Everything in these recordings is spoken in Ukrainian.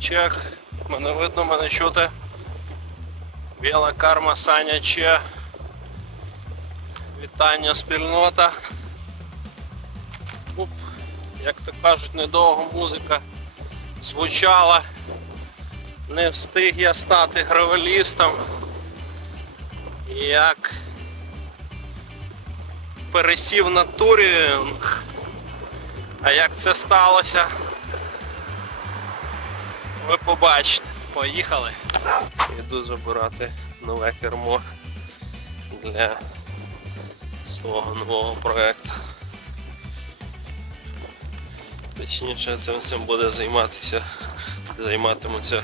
Чек. Мене видно, мене чути. Біла карма, Саня Че. Вітання спільнота. Уп. Як то кажуть, недовго музика звучала. Не встиг я стати гравелістом. Як пересів на турінг. А як це сталося? Ви побачите. Поїхали. Йду забирати нове кермо для свого нового проєкту. Точніше, цим всім буде займатися, займатимуться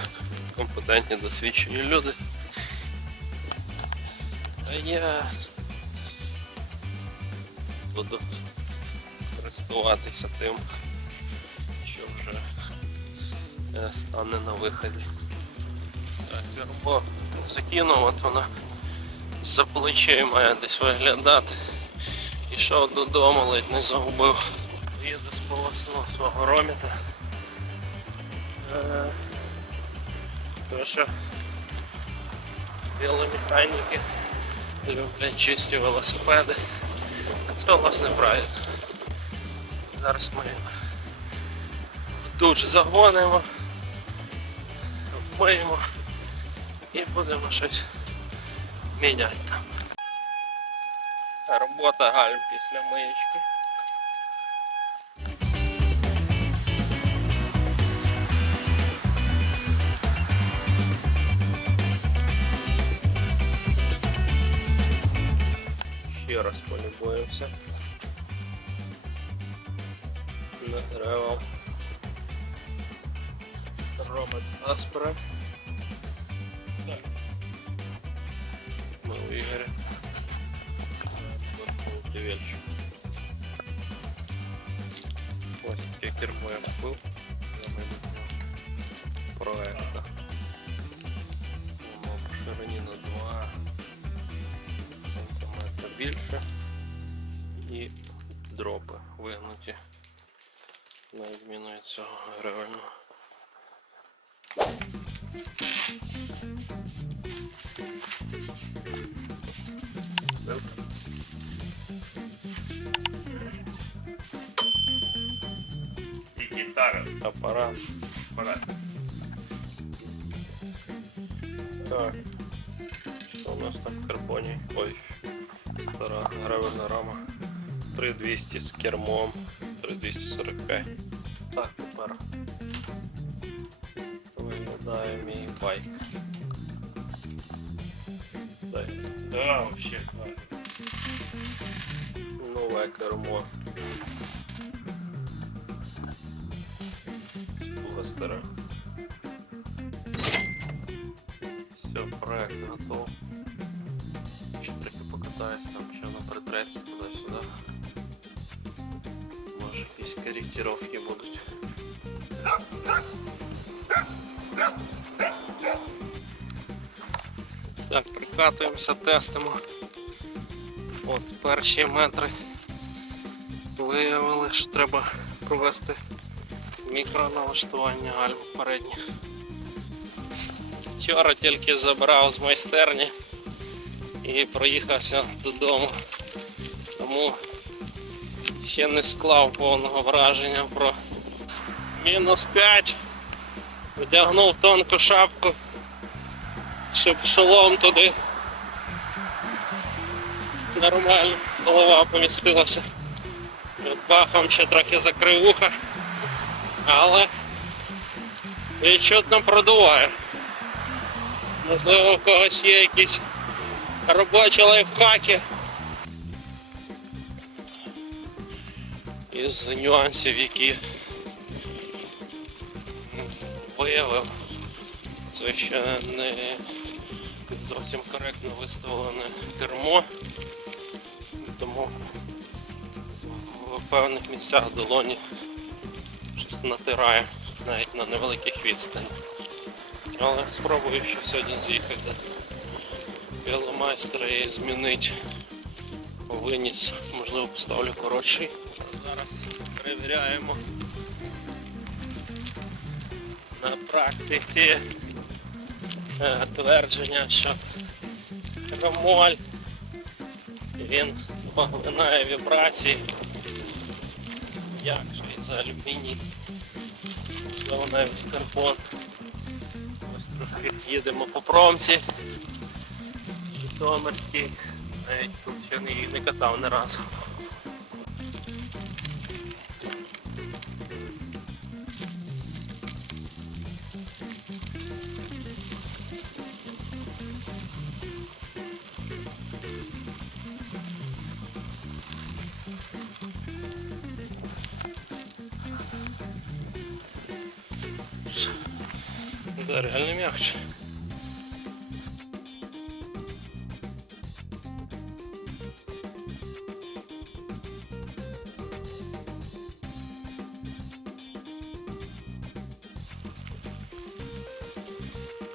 компетентні досвідчені люди. А я буду користуватися тим, стане на виході. Так, кермо закинув, от воно за плечей має десь виглядати. Ішов додому, ледь не загубив. Їду з полосного свого роміта. Е, Тому що веломеханіки люблять чисті велосипеди. А це власне правильно. Зараз ми душ загонимо, вмиємо і будемо щось міняти там. Робота гальм після миєчки. Ще раз полюбуємося. На дерева. Робот Аспера. Так. Ми у Ігоря. Дивільчик. Ось таке кермо я купив для майбутнього проекту. Воно по ширині на 2 см більше і дропи вигнуті на відміну від цього гривельного. І гітара. Апарат. Апарат. Так. Що у нас там в карбоні? Ой, стара гравельна рама. 3200 з кермом. 3245. Так, тепер виглядає мій байк. Дай. Да, вообще класно. Нове кермо. Слуга стара. Все, проект готов. Ще трохи покатаюсь там, ще воно притреться туди-сюди. Може якісь корректировки будуть. Так, прикатуємося, тестимо. От перші метри виявили, що треба провести мікроналаштування гальм передніх. Вчора тільки забрав з майстерні і проїхався додому. Тому ще не склав повного враження про мінус 5. Вдягнув тонку шапку, щоб шолом туди нормально, голова помістилася. Бафом ще трохи закрив вуха, але відчутно продуває. Можливо, у когось є якісь робочі лайфхаки. Із нюансів, які виявив, це ще не зовсім коректно виставлене кермо, тому в певних місцях долоні щось натирає навіть на невеликих відстанях. Але спробую ще сьогодні з'їхати до веломайстра і змінити виніс. Можливо поставлю коротший. Зараз перевіряємо на практиці е, твердження, що кремоль він поглинає вібрації. Як же і це алюміній, можливо навіть карбон. Ось трохи їдемо по промці. Житомирський. Навіть тут ще не, не катав ні разу. Да, реально мягче.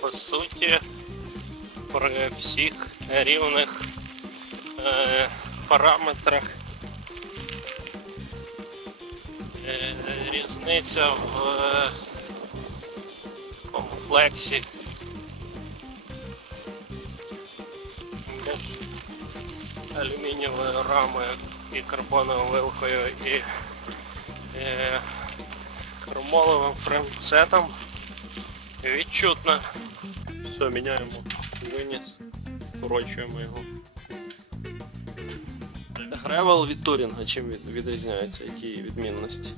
По суті, при всіх рівних е, параметрах е, різниця в такому алюмінієвою рамою і карбоновою вилкою і е, кармоловим фреймсетом відчутно. Все, міняємо. Виніс, скорочуємо його. Гревел від турінга. Чим від- відрізняється, які відмінності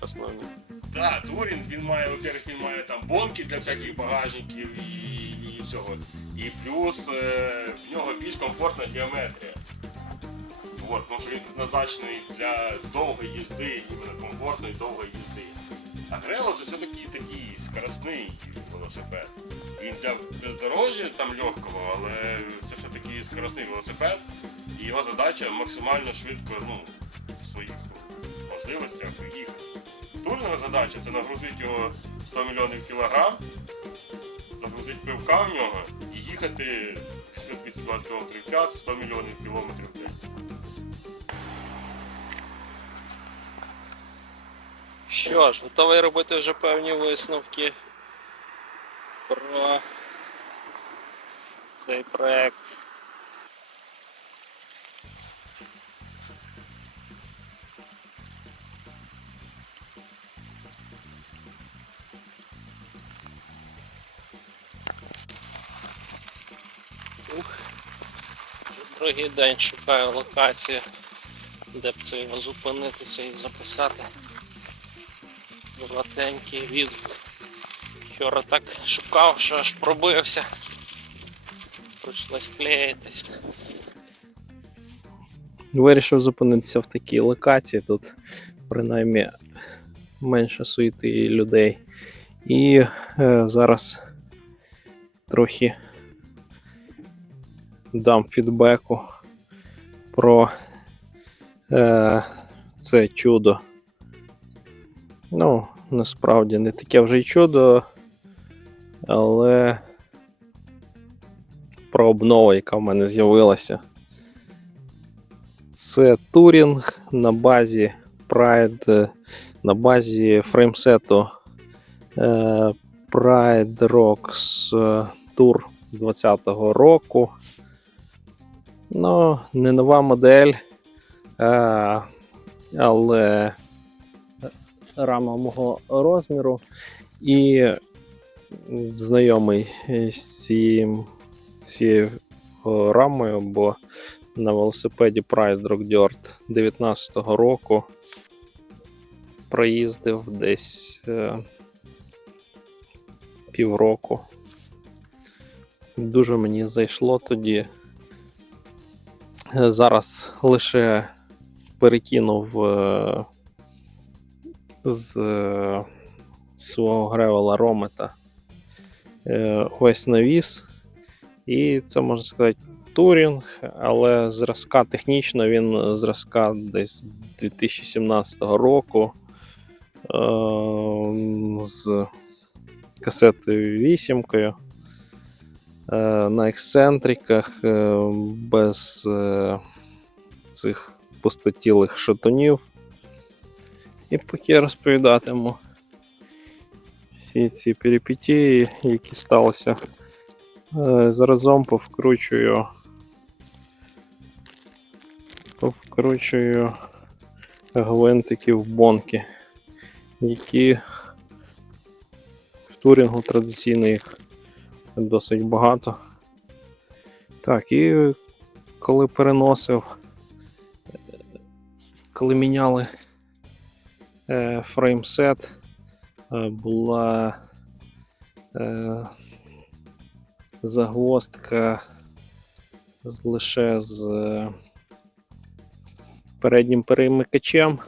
основні? Да, турінг він має, во-первых, він має там бонки для всяких багажників і, і всього. І плюс е, в нього більш комфортна геометрія. От, тому що він предназначений для довгої їзди, іменно комфортної довгої їзди. А Грело це все-таки такий скоростний велосипед. Він для бездорожжя там легкого, але це все-таки скоростний велосипед. І його задача максимально швидко ну, в своїх можливостях їхати. Турнова задача це нагрузити його 100 мільйонів кілограм, загрузити пивка в нього і їхати швидкістю 20 км в час 100 мільйонів кілометрів в день. Що ж, готовий робити вже певні висновки про цей проект. Другий день шукаю локацію, де б це його зупинитися і записати коротенький відгук. Вчора так шукав, що аж пробився. Прийшлось клеїтись. Вирішив зупинитися в такій локації. Тут принаймні менше суєти людей. І е, зараз трохи дам фідбеку про е, це чудо. Ну, насправді не таке вже й чудо, але про обнову, яка в мене з'явилася. Це турінг на базі Pride, е, на базі фреймсету е, Pride Rocks е, Tour 20-го року. Ну, не нова модель, е, але рама мого розміру і знайомий з цією рамою, бо на велосипеді Pride Rock Dirt 19-го року проїздив десь е, півроку. Дуже мені зайшло тоді. Е, Зараз лише перекинув е, з е, свого гревела Ромета весь навіс. І це можна сказати турінг, але зразка технічно він зразка десь 2017 року з касетою вісімкою. Е, На ексцентриках е, без е, цих пустотілих шатунів. І поки розповідатиму всі ці перипетії, які сталися. Заразом повкручую. Повкручую гвинтики в бонки, які в турінгу традиційно їх досить багато. Так, і коли переносив, коли міняли е, фреймсет, е, була е, загвоздка лише з переднім перемикачем,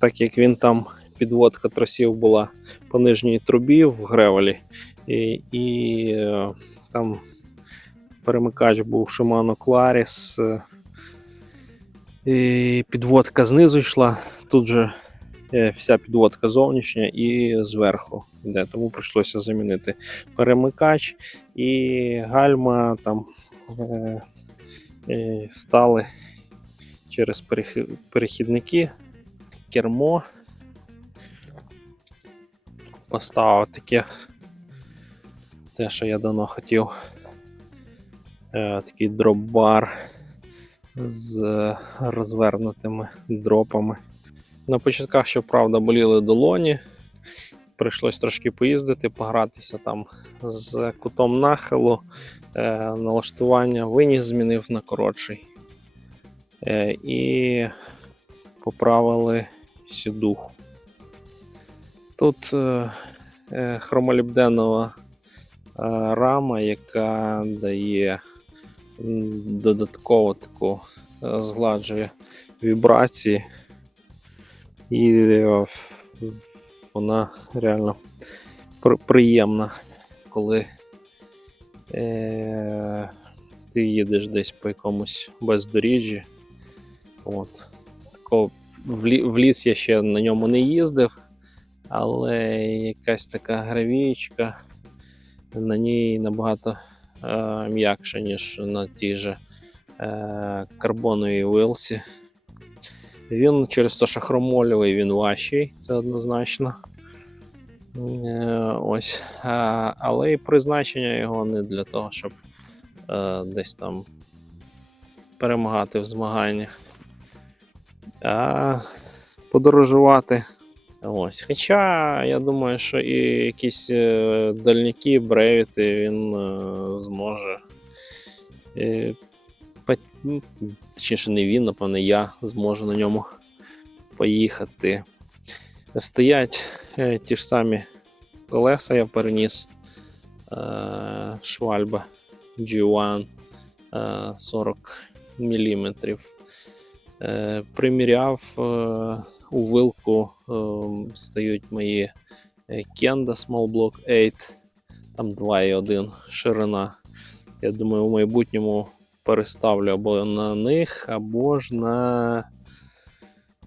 так як він там підводка тросів була по нижній трубі в гревелі, і, і е, там перемикач був Shimano Claris, е, і підводка знизу йшла. Тут же е, вся підводка зовнішня і зверху йде, тому прийшлося замінити перемикач і гальма там е, е, стали через перехідники, кермо. Поставив таке те, що я давно хотів. Е, такий дроп-бар з е, розвернутими дропами. На початках, щоправда, боліли долоні. Прийшлось трошки поїздити, погратися там з кутом нахилу. Е, налаштування виніс змінив на коротший. Е, і поправили сідуху. Тут е, е, хромолібденова рама, яка дає додатково таку е, згладжує вібрації, і е, вона реально приємна, коли е, ти їдеш десь по якомусь бездоріжжі. От. Такого в, лі, в ліс я ще на ньому не їздив, але якась така гравійка на ній набагато е, м'якше, ніж на тій же е, карбоновій вилсі. Він через те, що хромольовий, він важчий, це однозначно. Е, ось. А, але і призначення його не для того, щоб е, десь там перемагати в змаганнях, а подорожувати. Ось. Хоча я думаю, що і якісь е, дальніки, бревіти він е, зможе. Е, Точніше, не він, напевно, я зможу на ньому поїхати. Стоять ті ж самі колеса я переніс. Швальба G1 е, 40 мм. Приміряв у вилку е, стають мої е, Kenda Small Block 8, там 2,1 ширина. Я думаю, в майбутньому переставлю або на них, або ж на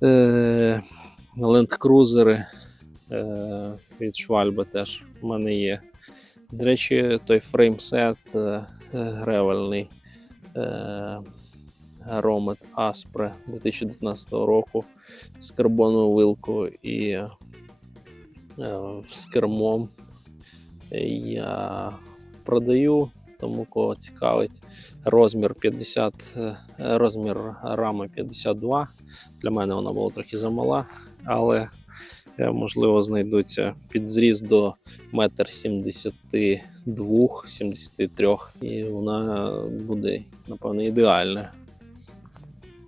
е, Cruiser е, від Швальби теж в мене є. До речі, той фреймсет е, е, гревельний. Е, Romet Aspre 2019 року з карбоновою вилкою і е, з кермом я продаю, тому кого цікавить розмір 50, е, розмір рами 52. Для мене вона була трохи замала, але е, можливо знайдуться під зріз до 1,72 73 і вона буде, напевно, ідеальна.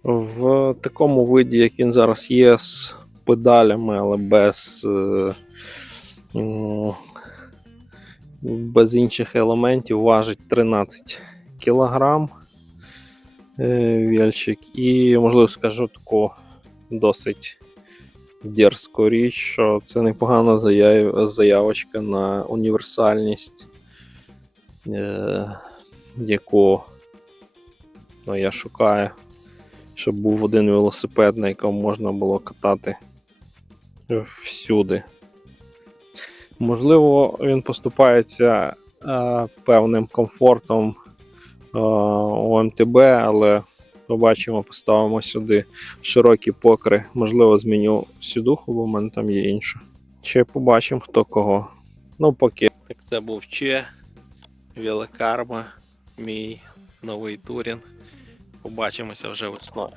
В такому виді, як він зараз є, з педалями, але без, е, без інших елементів, важить 13 кг вільчик. І, можливо, скажу таку досить дерзку річ, що це непогана заявочка на універсальність, е, яку ну, я шукаю щоб був один велосипед, на якому можна було катати всюди. Можливо, він поступається е, певним комфортом е, у МТБ, але побачимо, поставимо сюди широкі покри. Можливо, зміню сюдуху, бо в мене там є інша. Ще побачимо хто кого. Ну поки. Так це був Че, Великарма, мій новий турінг. Побачимося вже весною.